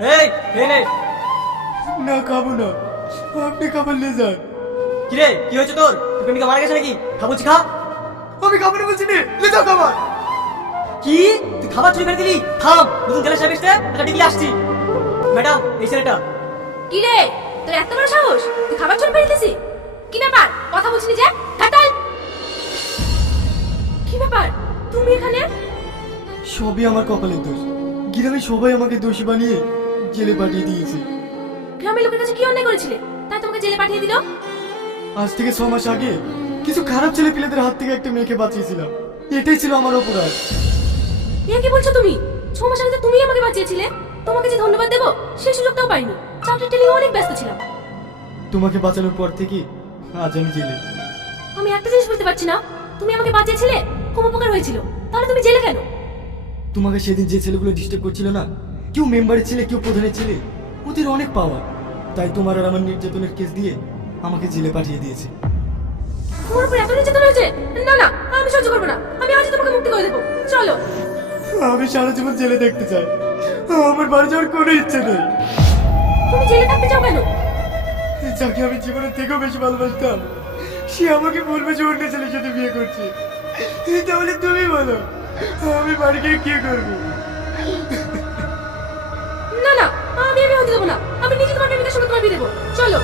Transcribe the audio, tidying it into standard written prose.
এই খেয়ে নে। না খাবো না, আপনি খাবার নিয়ে যান। কিরে কি হয়েছে তোর? তুই প্রেমিকা মারা গেছে নাকি? খা বলছি খা। আমি খাবো না বলছি নে, নিয়ে যাও খাবার। কি তুই খাবার চুরি করে দিলি? থাম, নতুন জেলা সাহেব এসছে, একটা ডিগ্রি আসছি। ম্যাডাম এই ছেলেটা। কি রে, তোর এত বড় সাহস, তুই খাবার চুরি করে দিছিস? কি ব্যাপার, কথা বলছিলি যে? কাটাল, কি ব্যাপার তুমি এখানে? সবই আমার কপালের দোষ। গ্রামে সবাই আমাকে দোষী বানিয়ে জেলে পাঠিয়ে দিয়েছে। গ্রামের লোকের কাছে কি অন্যায় করেছিলে তাই তোমাকে জেলে পাঠিয়ে দিল? আজ থেকে 6 মাস আগে কিছু খারাপ ছেলে পেলেদের হাত থেকে একটা মেয়েকে বাঁচিয়েছিলাম। এটাই ছিল আমার অপরাধ। এ কি বলছো তুমি? 6 মাস আগে তো তুমি আমাকে বাঁচিয়েছিলে। তোমাকে যে ধন্যবাদ দেবো সেই সুযোগটাও পাইনি। চাকরি টেলিং অনেক ব্যস্ত ছিলাম। তোমাকে বাঁচানোর পর থেকে আজ আমি জেলে। আমি একটা জিনিস বুঝতে পারছি না, তুমি আমাকে বাঁচিয়েছিলে, খুব উপকার হয়েছিল, তাহলে তুমি জেলে কেন? তোমাকে সেদিন যে ছেলেগুলো ডিস্টার্ব করছিল না, কেউ মেম্বারের ছেলে কেউ প্রধানের ছেলে, ওদের অনেক পাওয়ার। তাই তোমার আর আমার নির্যাতনের কেস দিয়ে আমাকে জেলে পাঠিয়ে দিয়েছে। তোমার উপর এত নির্যাতন হয়েছে? না না, আমি সহ্য করবো না। আমি আজই তোমাকে মুক্তি করে দেবো। চলো। আমি সারা জীবন জেলে দেখতে চাই। আমার বাড়ি যাওয়ার কোনো ইচ্ছে নেই। তুমি জেলে থাকতে চাও কেন? যাকে আমি জীবনের থেকেও বেশি ভালোবাসতাম, সে আমাকে বলবে যে অন্য ছেলের সাথে বিয়ে করছে। তাহলে তুমি বলো, আমি বাড়ি গিয়ে কি করবো? না না, আমি হতে দেবো না। আমি নিজে তোমার প্রেমিকার সঙ্গে তোমার বিয়ে দেবো। চলো।